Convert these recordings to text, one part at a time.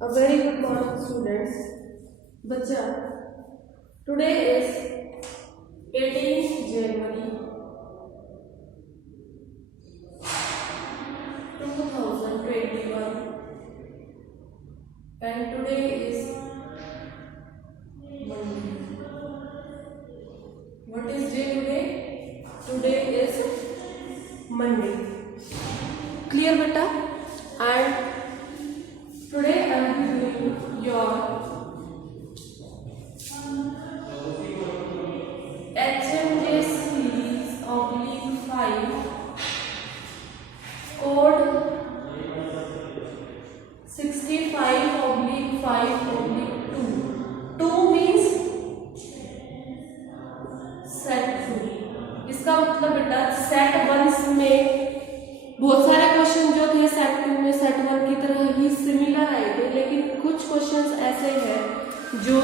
A very good morning, students. बच्चा, today is 18th January 2021 and today is Monday. What is day today? Today is Monday. Clear beta? And today I am doing your HMJ series oblique 5 code 65 oblique 5 oblique 2. 2 means set 2. इसका मतलब बेटा सेट 1 में बहुत सारे क्वेश्चन जो थे सेट 2 में सेट 1 की तरह ही सिमिलर आए थे, लेकिन कुछ क्वेश्चंस ऐसे हैं जो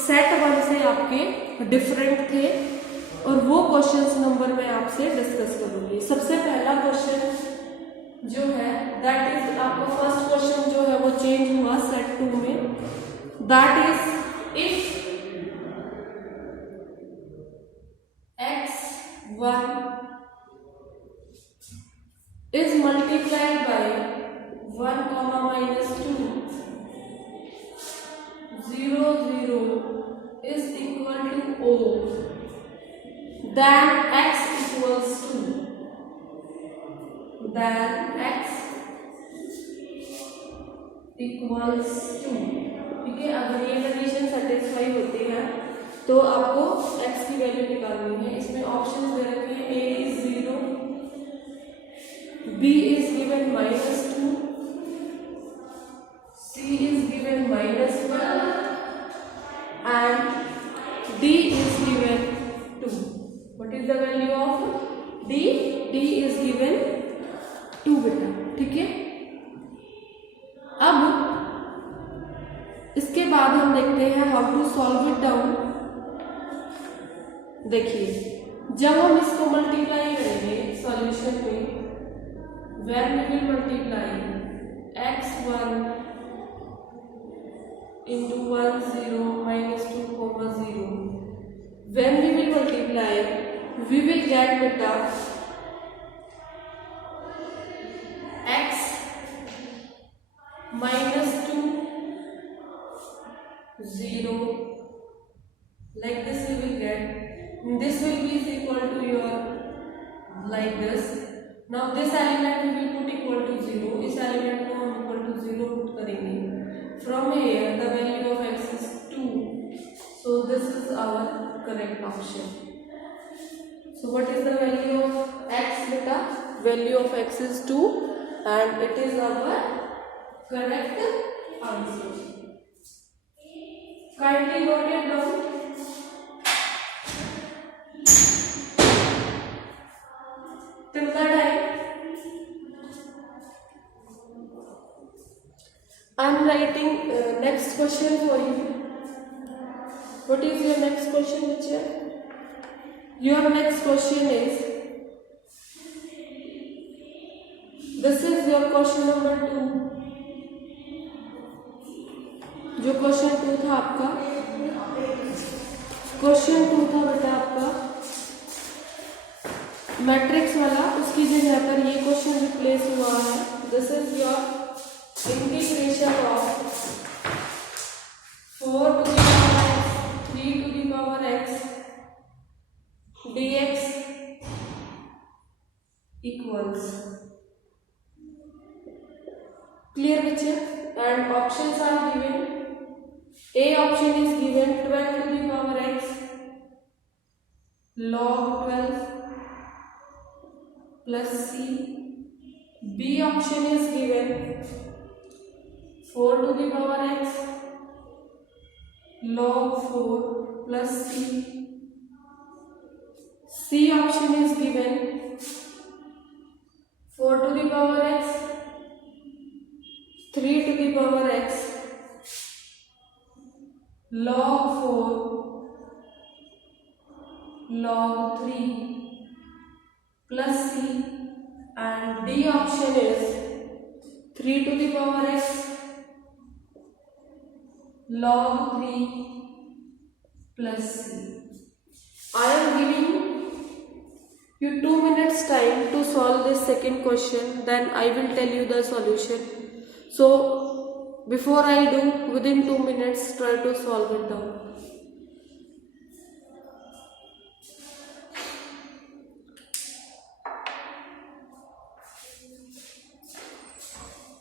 सेट 1 से आपके डिफरेंट थे और वो क्वेश्चंस नंबर मैं आपसे डिस्कस करूंगी। सबसे पहला क्वेश्चन जो है दैट इज आपका फर्स्ट क्वेश्चन जो है वो चेंज हुआ सेट 2 में, that is if x1 is multiplied by 1 comma minus 2 0 0 is equal to O, then x equals to ठीक है। अगर ये कंडीशन सेटिस्फाई होती है तो आपको x की वैल्यू निकालनी है। इसमें ऑप्शन दे रखे हैं a is 0, b is given -2, c is given -1 and d is given 2. What is the value of d? d is given 2 बेटा, ठीक है। अब इसके बाद हम देखते हैं how to solve it down. देखिए, जब हम इसको मल्टीप्लाई करेंगे सॉल्यूशन में, when we will multiply x1 into 1 0 minus 2 comma 0, when we will multiply we will get beta x minus 2 0, like this we will get, this will be equal to your like this. Now this element we will put equal to 0, इस element को हम equal to 0 put करेंगे। From here the value of x is 2, so this is our correct option. So what is the value of x beta? Value of x is 2 and it is our correct answer. Kindly note it down. Till the time I am writing next question for you. What is your next question, Bachya? Your next question is, this is your question number 2. जो क्वेश्चन 2 था आपका, क्वेश्चन 2 था बेटा आपका मैट्रिक्स वाला, उसकी जगह पर ये क्वेश्चन रिप्लेस हुआ है। This is your integration of 4 to the power x 3 to the power x dx equals, clear बच्चे? And options are given. A option is given 12 to the power x log 12 plus c. B option is given 4 to the power x log 4 plus c. C option is given 4 to the power x 3 to the power x log 4 log 3 plus c, and D option is 3 to the power x log 3 plus c. I am giving you 2 minutes time to solve this second question, then I will tell you the solution. So before I do, within 2 minutes try to solve it down.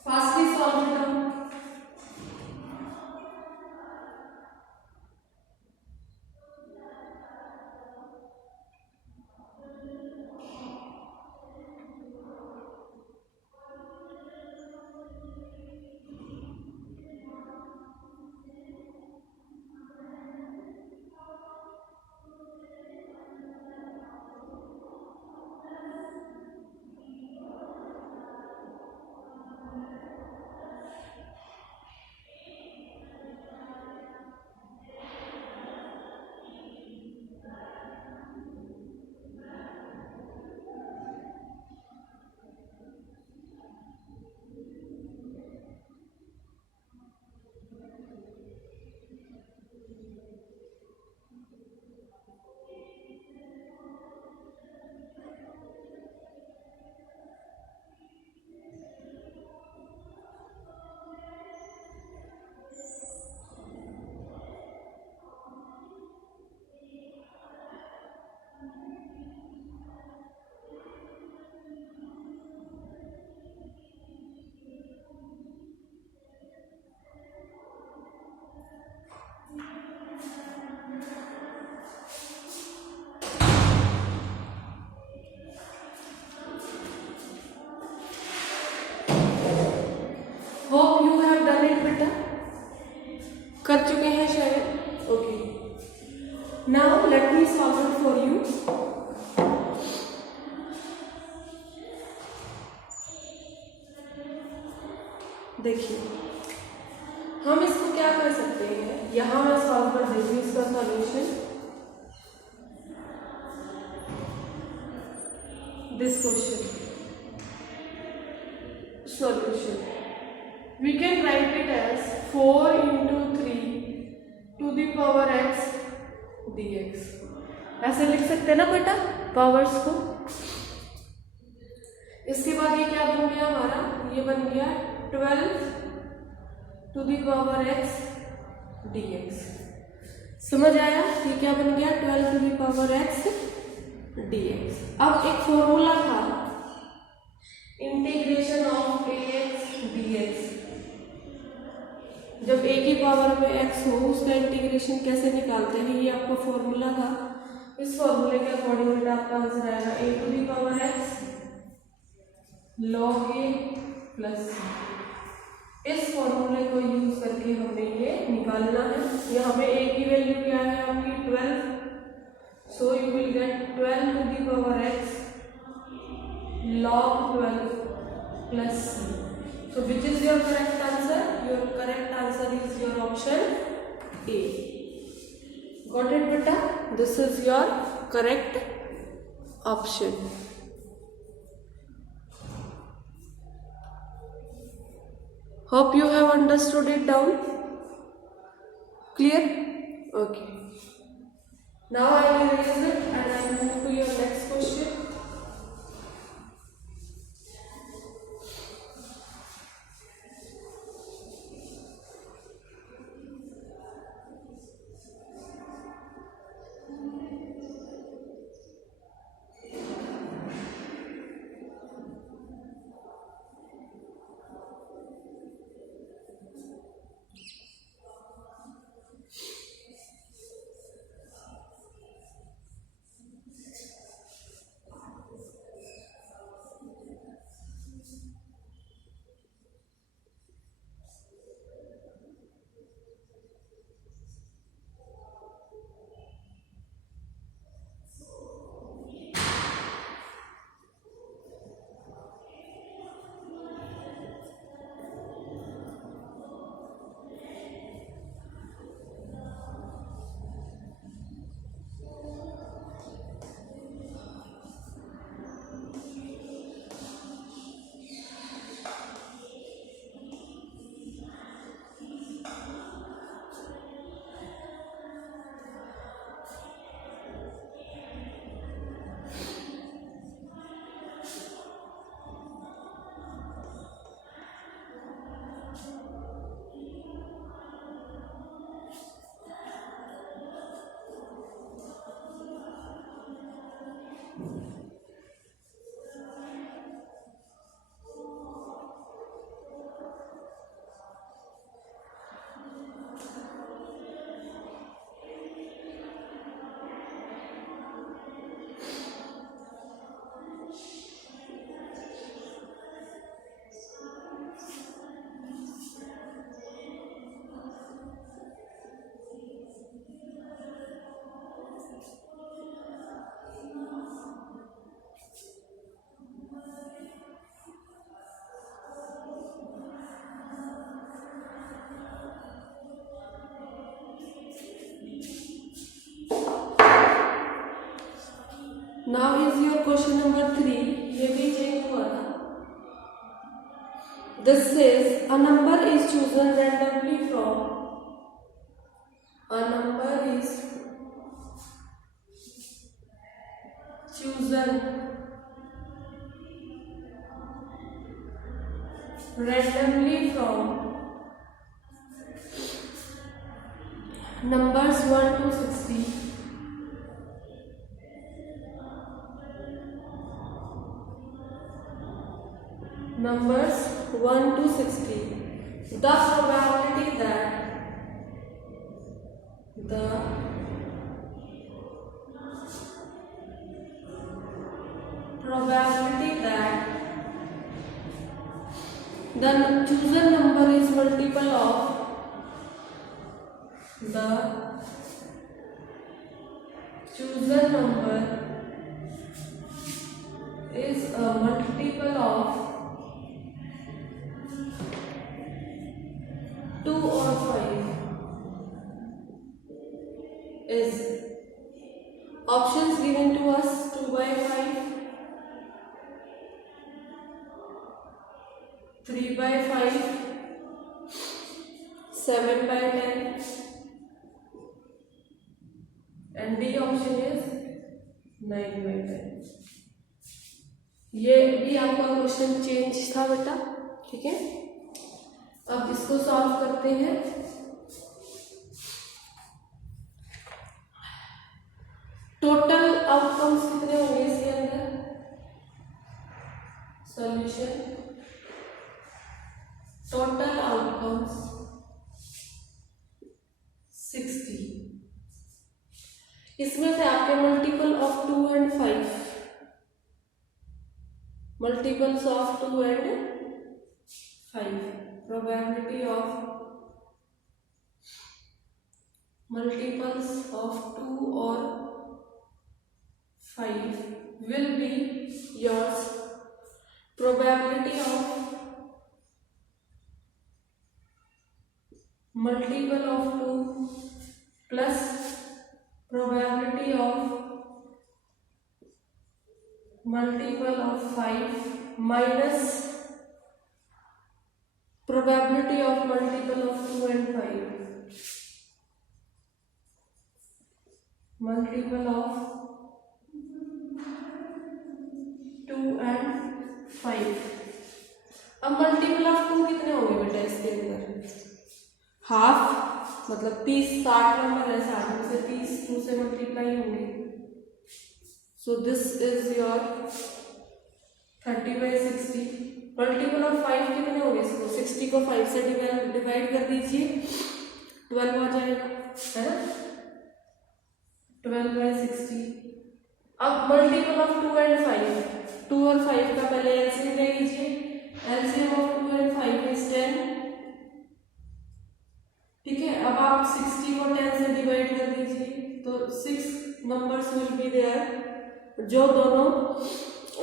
Fastly solve it down. Hope you have done it बेटा. कर चुके हैं शायद. Okay. Now let me solve it for you. देखिए, हम इसको क्या कर सकते हैं, यहाँ मैं सॉल्व कर देती हूँ इसका solution. This question solution. We can write it as 4 into 3 to the power x dx. ऐसे लिख सकते हैं ना बेटा पावर्स को. इसके बाद ये क्या बन गया हमारा, ये बन गया 12 to the power x dx. समझ आया, ये क्या बन गया 12 to the power x dx. अब एक फॉर्मूला था इंटीग्रेशन ऑफ ax dx. जब a की पावर में x हो उसका इंटीग्रेशन कैसे निकालते हैं, ये आपका फॉर्मूला था. इस फॉर्मूले के अकॉर्डिंग आपका आंसर आएगा a to the power x log a plus c. इस फॉर्मूले को यूज करके हमें ये निकालना है. यहाँ पे a की वैल्यू क्या है आपकी 12. So you will get 12 to the power x log 12 plus c. So which is your correct answer? Your correct answer is your option A. Got it beta? This is your correct option. Hope you have understood it down. Clear? Okay. Now I will erase it and I will move to your next question. Now is your question number 3. ये भी चेंज हुआ था. This says a number is chosen randomly from. A number is chosen randomly from numbers 1 to 60. Numbers 1 to 60. The probability that the chosen number is multiple of the chosen number is a multiple of 2 or 5 is options given to us 2 by 5, 3 by 5, 7 by 10 and D option is 9 by 10. ये भी आपका question change था बेटा. ठीक है, अब इसको सॉल्व करते हैं. टोटल आउटकम्स कितने होंगे इसके अंदर? Solution total outcomes 60. इसमें से आपके मल्टीपल ऑफ 2 and 5, मल्टीपल्स ऑफ 2 and 5, probability of multiples of 2 or 5 will be yours. Probability of multiple of 2 plus probability of multiple of 5 minus probability of multiple of 2 and 5. Multiple of 2 and 5. अब multiple of 2 कितने होंगे बेटा इसके अंदर? हाफ, मतलब 30. 60 नंबर है, 60 में से 30 2 से मल्टीप्लाई होंगे. सो दिस इज योर 30 by 60. मल्टीपल ऑफ 5 कितने होंगे इसको? 60 को 5 से डिवाइड कर दीजिए, 12 आ जाएगा, है ना? 12 by 60. अब मल्टीपल ऑफ 2 and 5, 2 और 5 का पहले एलसीएम ले लीजिए. एलसीएम ऑफ 2 and 5 is 10. ठीक है, अब आप 60 को 10 से डिवाइड कर दीजिए तो 6 नंबर्स विल बी देयर जो दोनों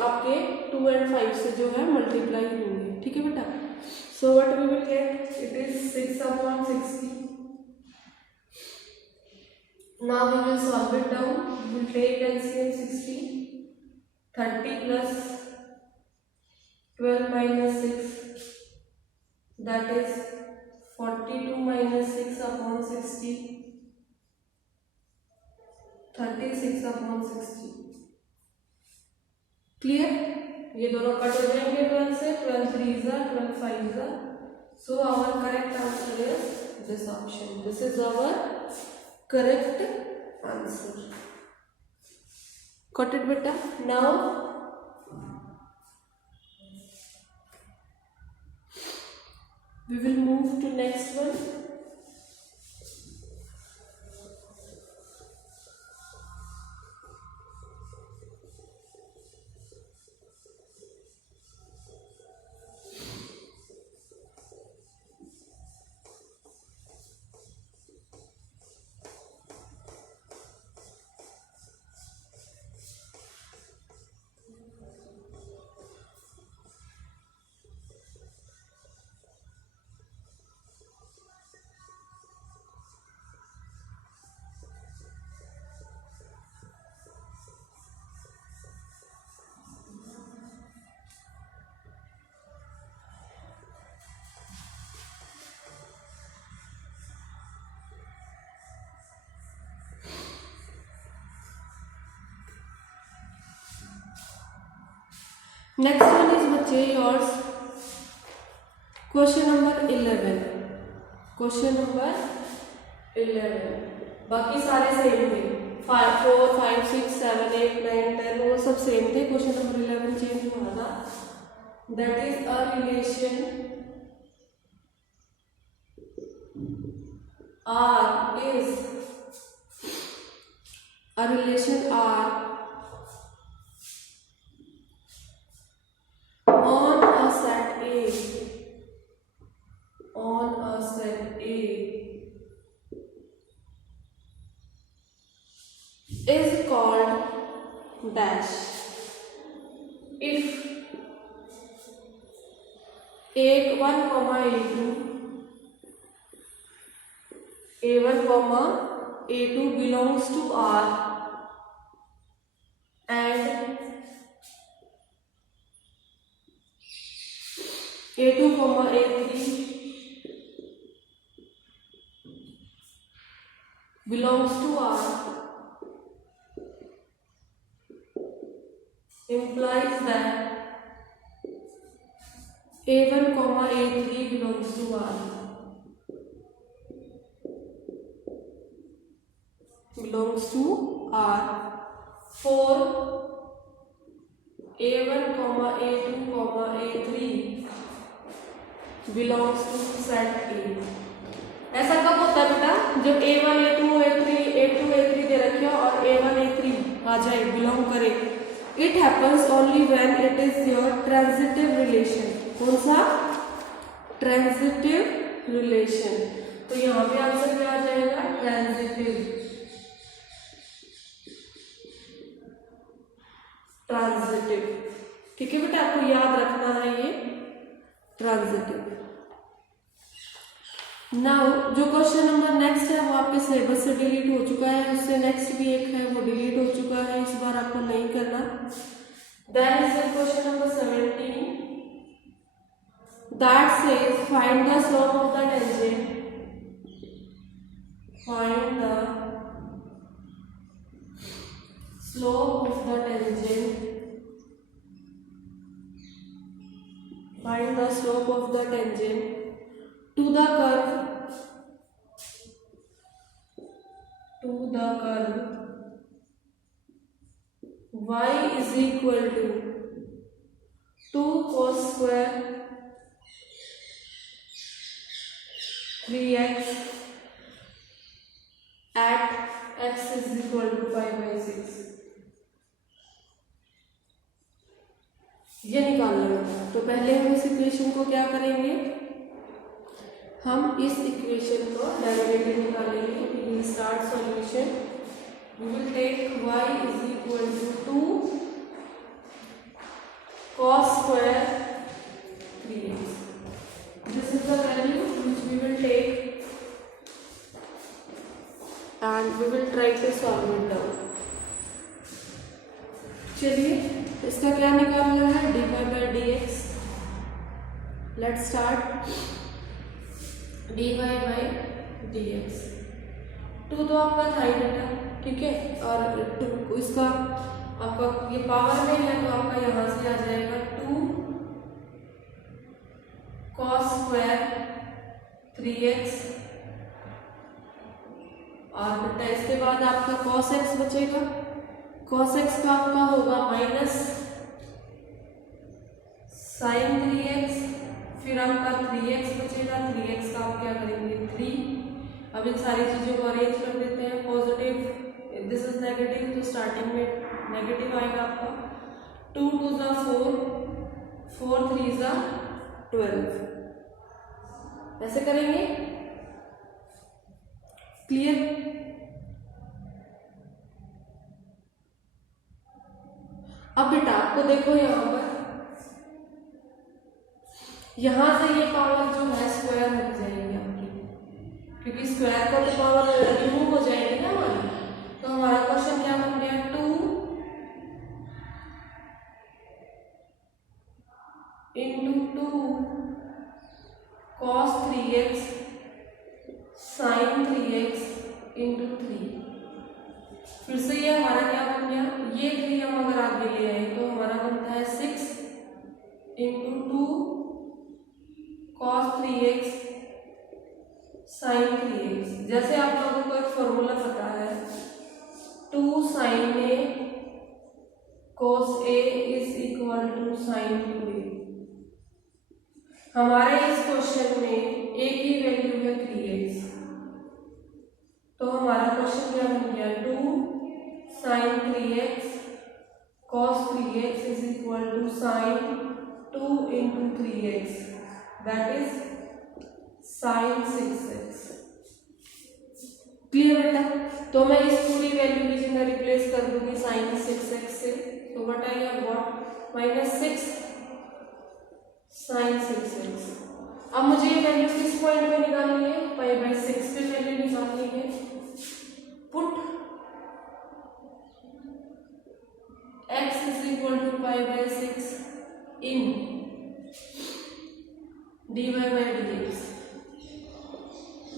आपके 2 and 5 से जो है मल्टीप्लाई होंगे. ठीक है बेटा. So what we will get, it is 6/60. Now we will solve it down. We will take LCM 60. 30 plus 12 minus 6, that is 42 minus 6/60, 36/60. क्लियर? ये दोनों कट हो जाएंगे 12 से. 12 3 जा, 12 5 जा. So our correct answer is this option. This is our correct answer. Got it beta? Now we will move to next one. Next one is बच्चे yours question number 11। Question number 11 बाकी सारे सेम थे, 5 4 5 6 7 8 9 10 वो सब सेम थे। क्वेश्चन नंबर 11 चेंज हुआ था, that is a relation R is a relation R on a set A, on a set A is called dash if A1, A2 belongs to R and A2, A3 belongs to R, implies that A1, A3 belongs to R, belongs to R for A1, A2, A3 belongs to set A। ऐसा कब होता है बेटा, जब A1, A2, A3 दे रखे हो और A1, A3 आ जाए, बिलोंग करे। It happens only when it is your transitive relation. कौन सा? Transitive relation. तो यहाँ पे आंसर क्या आ जाएगा? Transitive, transitive. ठीक है बेटा, आपको याद रखना है ये ट्रांजिटिव। नाउ जो क्वेश्चन नंबर नेक्स्ट है वो आपके सिलेबस से डिलीट हो चुका है, उससे नेक्स्ट भी एक है वो डिलीट हो चुका है, इस बार आपको नहीं करना। That is question number 17 that says find the slope of the tangent, find the slope of the tangent, find the slope of the tangent to the curve y is equal to 2 cos square 3x at x is equal to 5/6। ये निकालना है। तो पहले हम इस इक्वेशन को क्या करेंगे, हम इस इक्वेशन को डेरिवेटिव निकालेंगे। We will start solution. We will take y is equal to 2 cos square 3x। This is the value which we will take and we will try to solve it down. चलिए इसका क्या निकालना है? dy/dx। Let's start. dy/dx 2 तो आपका था ही बेटा, ठीक है, और 2 इसका आपका ये पावर में है तो आपका यहाँ से आ जाएगा 2 cos square 3x और बेटा इसके बाद आपका cos x बचेगा। cos x का आपका होगा माइनस sin 3x, फिर आपका 3x बचेगा। 3x का आप क्या करेंगे 3। अब इन सारी चीजों को अरेंज कर देते हैं। पॉजिटिव, दिस इज नेगेटिव, तो स्टार्टिंग में नेगेटिव आएगा आपका। 2 2 ज़ा 4, 4 3 ज़ा 12। ऐसे करेंगे। क्लियर? अब बेटा आपको देखो यहाँ पर, यहाँ से ये पावर जो है स्क्वायर हट जाएगी आपकी, क्योंकि स्क्वायर का तो पावर रिमूव हो जाएगी ना हमारी। तो हमारा क्वेश्चन क्या बन गया? 2 × 2 cos 3x sin 3x × 3। फिर से ये हमारा क्या बन गया? ये 3 हम अगर आगे ले आए तो हमारा बनता है 6 इंटू 2 cos 3x sin 3x। जैसे आप लोगों को एक फॉर्मूला पता है 2 sin a cos a is equal to sin 2a। हमारे इस क्वेश्चन में a की वैल्यू है 3x, तो हमारा क्वेश्चन क्या बन गया 2 sin 3x cos 3x is equal to sin 2 into 3x, that is sin 6x। Clear बेटा? तो मैं इस पूरी वैल्यू की जगह रिप्लेस कर दूंगी sin 6x से, तो what I have got -6 sin 6x। अब मुझे ये वैल्यू किस पॉइंट पे निकालनी है? π/6 पे वैल्यू निकालनी है। Put x is equal to π/6 in dy/dx।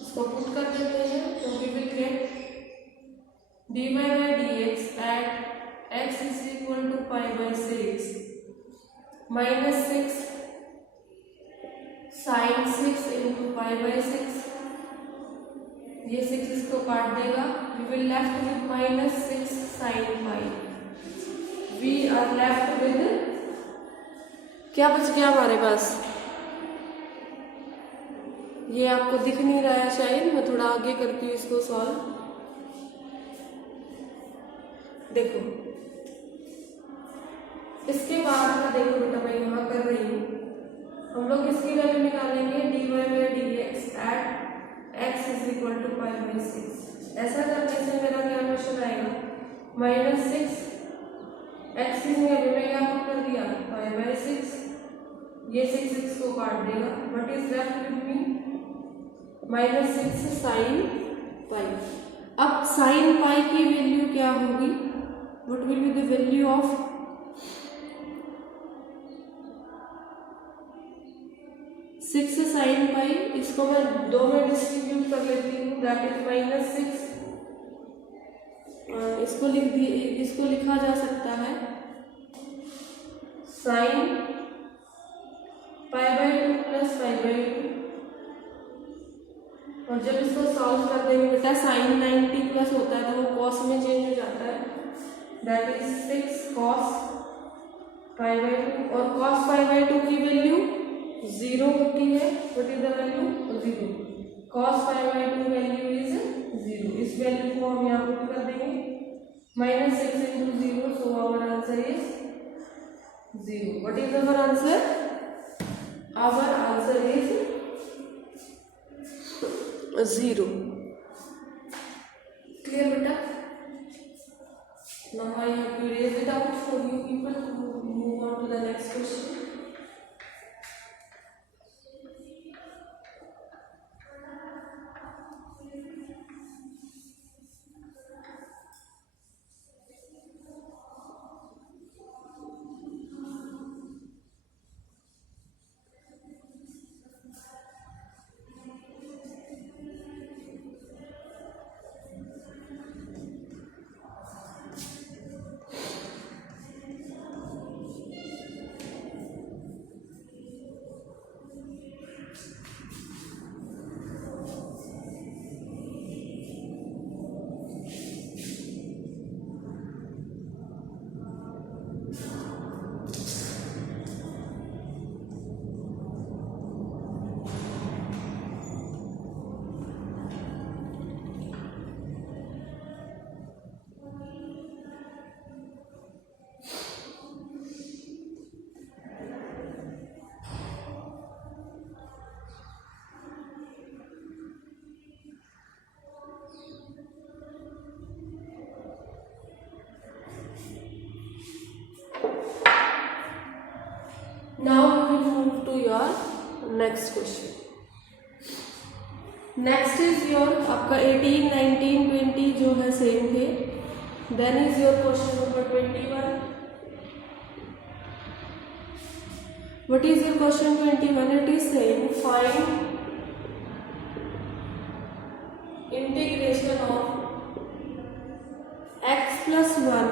इसको पुट कर देते हैं तो we will get dy/dx at x is equal to π/6 -6 sin 6 into π/6। ये 6 इसको काट देगा, we will left with -6 sin π। We are left with, क्या बच गया हमारे पास? ये आपको दिख नहीं रहा है शायद, मैं थोड़ा आगे करती हूँ इसको सॉल्व। देखो इसके बाद में देखो बेटा मैं यहाँ कर रही हूँ, हम लोग इसकी वैल्यू निकालेंगे dy/dx at x is equal to π/6। ऐसा करने से मेरा क्या क्वेश्चन आएगा -6 x की वैल्यू में क्या पुट कर दिया π/6, ये 6 को काट देगा, what is left with me -6 sin π। अब sin π की वैल्यू क्या होगी? What will be the value of 6 sin π? इसको मैं 2 में डिस्ट्रीब्यूट कर लेती हूँ, दैट इज -6। इसको लिखा जा सकता है sin π/2 प्लस π/2, और जब इसको सॉल्व कर देंगे बेटा sin 90 प्लस होता है तो वो cos में चेंज हो जाता है, दैट इज 6 cos π/2, और cos π/2 की वैल्यू 0 होती है। What is the value? 0। cos π/2 value is 0। इस वैल्यू को हम यहाँ पुट कर देंगे -6 into 0, so our answer is 0। What is our answer? Our answer is 0। Clear beta? Now I have to erase it out for you people to move on to the next question. Now we will move to your next question. Next is your आपका 18, 19, 20 जो है सेम थे. Then is your question number 21. What is your question 21? It is saying find integration of x plus 1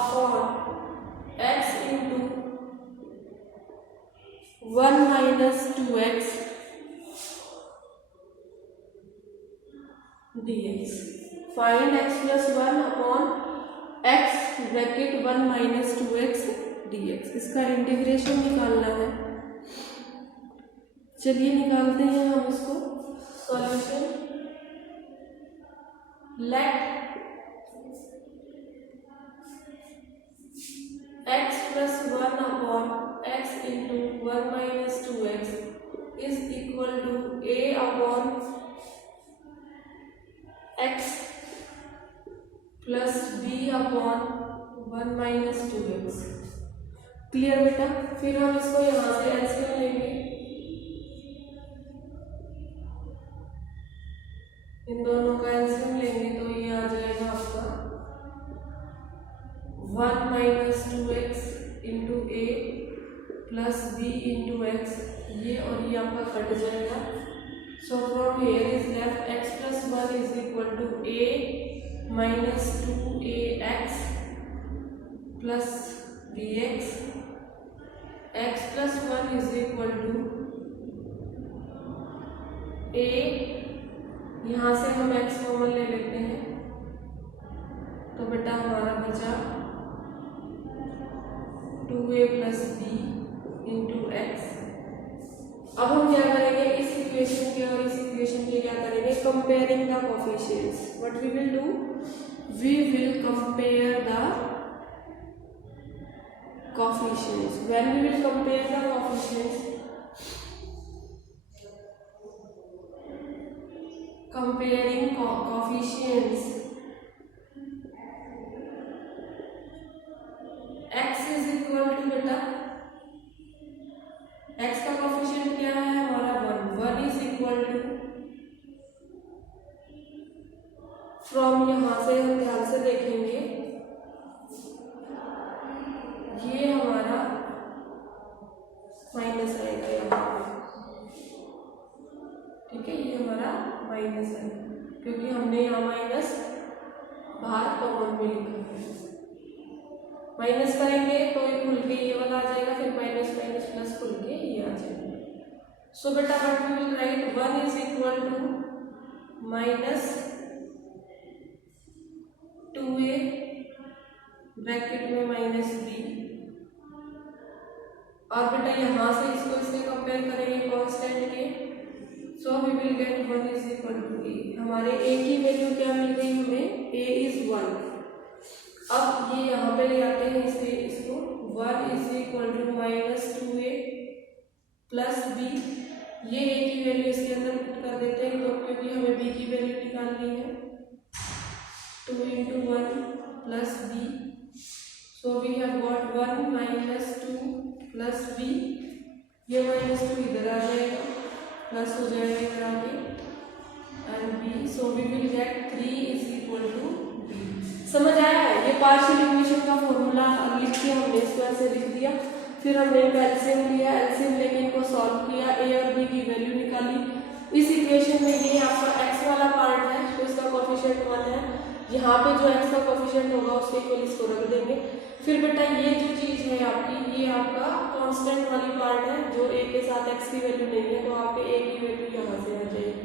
upon x into dx. Find x plus 1 upon x bracket 1 minus 2x dx. इसका integration निकालना है. चलिए निकालते हैं हम इसको. Solution. Let x plus 1 upon x into 1 minus 2x is equal to a upon x plus b upon 1 minus 2x. Clear बेटा. फिर हम इसको यहाँ से एलसीएम लेंगे. इन दोनों का एलसीएम लेंगे तो ये आ जाएगा आपका 1 minus 2x into a plus b into x. ये और ये आपका कट जाएगा. So from here is left x plus 1 is equal to a minus 2ax plus bx. x plus 1 is equal to a. यहाँ से हम x कॉमन ले लेते हैं तो बेटा हमारा बचा 2a plus b into x. अब हम क्या करेंगे, इस इक्वेशन के और इस इक्वेशन के क्या करेंगे, comparing the coefficients. What we will do, we will compare the coefficients. When we will compare the coefficients, comparing coefficients, x is equal to बेटा x का कोफिशिएंट क्या है हमारा 1 is equal to, फ्रॉम यहाँ से हम ध्यान से देखेंगे ये हमारा माइनस आएगा यहाँ. ठीक है, ये हमारा माइनस है क्योंकि हमने यहाँ माइनस बाहर कॉमन में लिखा है. माइनस करेंगे तो ये खुल के ये वाला आ जाएगा, फिर माइनस माइनस प्लस खुल के ये आ जाएगा. सो बेटा what we will write, 1 is equal to minus 2a bracket में माइनस b. और बेटा यहाँ से इसको इससे कंपेयर करेंगे कांस्टेंट के. So we will get 1 is equal to a. हमारे a की वैल्यू क्या मिल गई हमें, a इज 1. अब ये यहाँ पे ले आते हैं इसको 1 is equal to minus 2a plus b. ये a की वैल्यू इसके अंदर पुट कर देते हैं तो क्योंकि हमें b की वैल्यू निकालनी है. 2 into 1 plus b. So we have got 1 minus 2 plus b. ये माइनस 2 इधर आ जाएगा, प्लस हो जाएगा इधर आगे and b. So we will get 3 is equal to b. समझ आया है. ये पार्शियल इक्वेशन का फॉर्मूला लिख के हमने इसको ऐसे लिख दिया. फिर हमने एलसीएम लिया, एलसीएम लेके इनको सॉल्व किया, a और b की वैल्यू निकाली. इस इक्वेशन में ये आपका x वाला पार्ट है तो इसका कोफिशिएंट 1 है. यहाँ पे जो x का कोफिशिएंट होगा उसके इक्वल इसको रख देंगे. फिर बेटा ये जो चीज है आपकी, ये आपका कांस्टेंट वाली पार्ट है जो a के साथ x की वैल्यू नहीं है तो आपके a की वैल्यू यहाँ से आ जाएगी.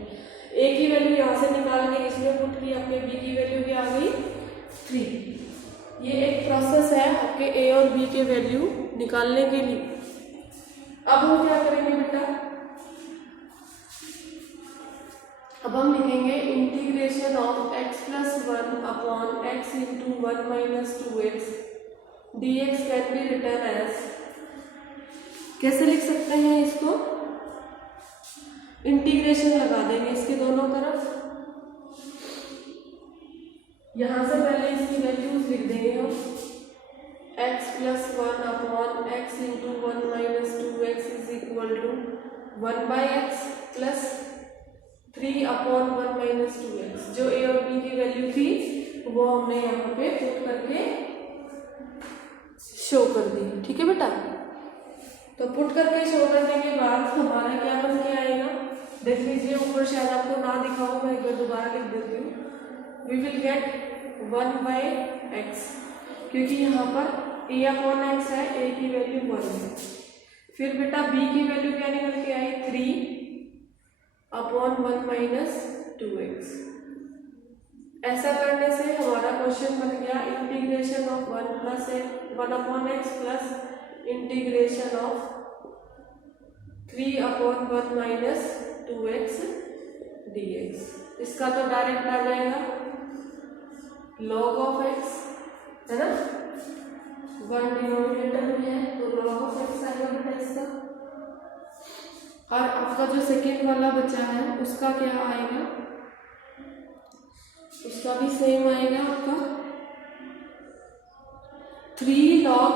a की वैल्यू यहाँ से निकाल के इसमें पुट की, आपके b की वैल्यू भी आ गई 3. ये एक प्रोसेस है आपके a और b के वैल्यू निकालने के लिए. अब हम क्या करेंगे बेटा, अब हम लिखेंगे integration of x plus 1 upon x into 1 minus 2x dx can be written as. कैसे लिख सकते हैं इसको, इंटीग्रेशन लगा देंगे इसके दोनों तरफ. यहाँ से पहले इसकी वैल्यूज लिख देंगे हम. x plus 1 upon x into 1 minus 2x is equal to 1 by x plus 3 upon 1 minus 2x. जो a और b की वैल्यू थी वो हमने यहाँ पे पुट करके शो कर दी. ठीक है बेटा, तो पुट करके शो करने के बाद हमारा क्या बन के आएगा, देख लीजिए ऊपर शायद आपको ना दिखा हो, मैं एक बार दोबारा लिख देती हूँ. We will get 1 by x क्योंकि यहाँ पर a अपॉन एक्स है, a की वैल्यू 1 है. फिर बेटा b की वैल्यू क्या निकल के आई 3 अपॉन 1 माइनस 2x. ऐसा करने से हमारा क्वेश्चन बन गया integration of 1/x plus integration of 3/1 minus 2x dx। इसका तो डायरेक्ट आ जाएगा log ऑफ x, है ना, 1 डिनोमिनेटर में है तो log ऑफ x आएगा बेटा इसका। और आपका जो सेकेंड वाला बचा है उसका क्या आएगा, उसका भी सेम आएगा आपका 3 log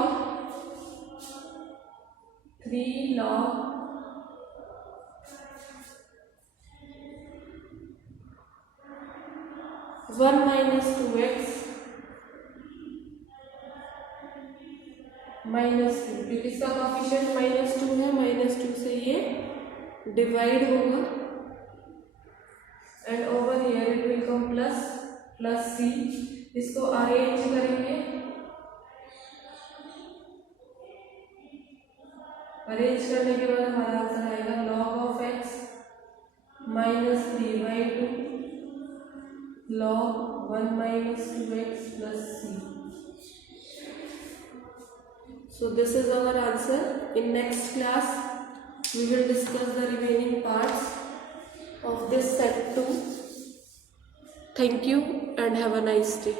1 माइनस 2x माइनस 2, क्योंकि इसका कोफिशिएंट -2 है, -2 से ये डिवाइड होगा and over here it will come plus c। इसको अरेंज करेंगे, अरेंज करने के बाद हमारा आंसर आएगा log ऑफ x माइनस 3/2 log 1 minus 2x plus c। So this is our answer. In next class we will discuss the remaining parts of this set 2. Thank you and have a nice day.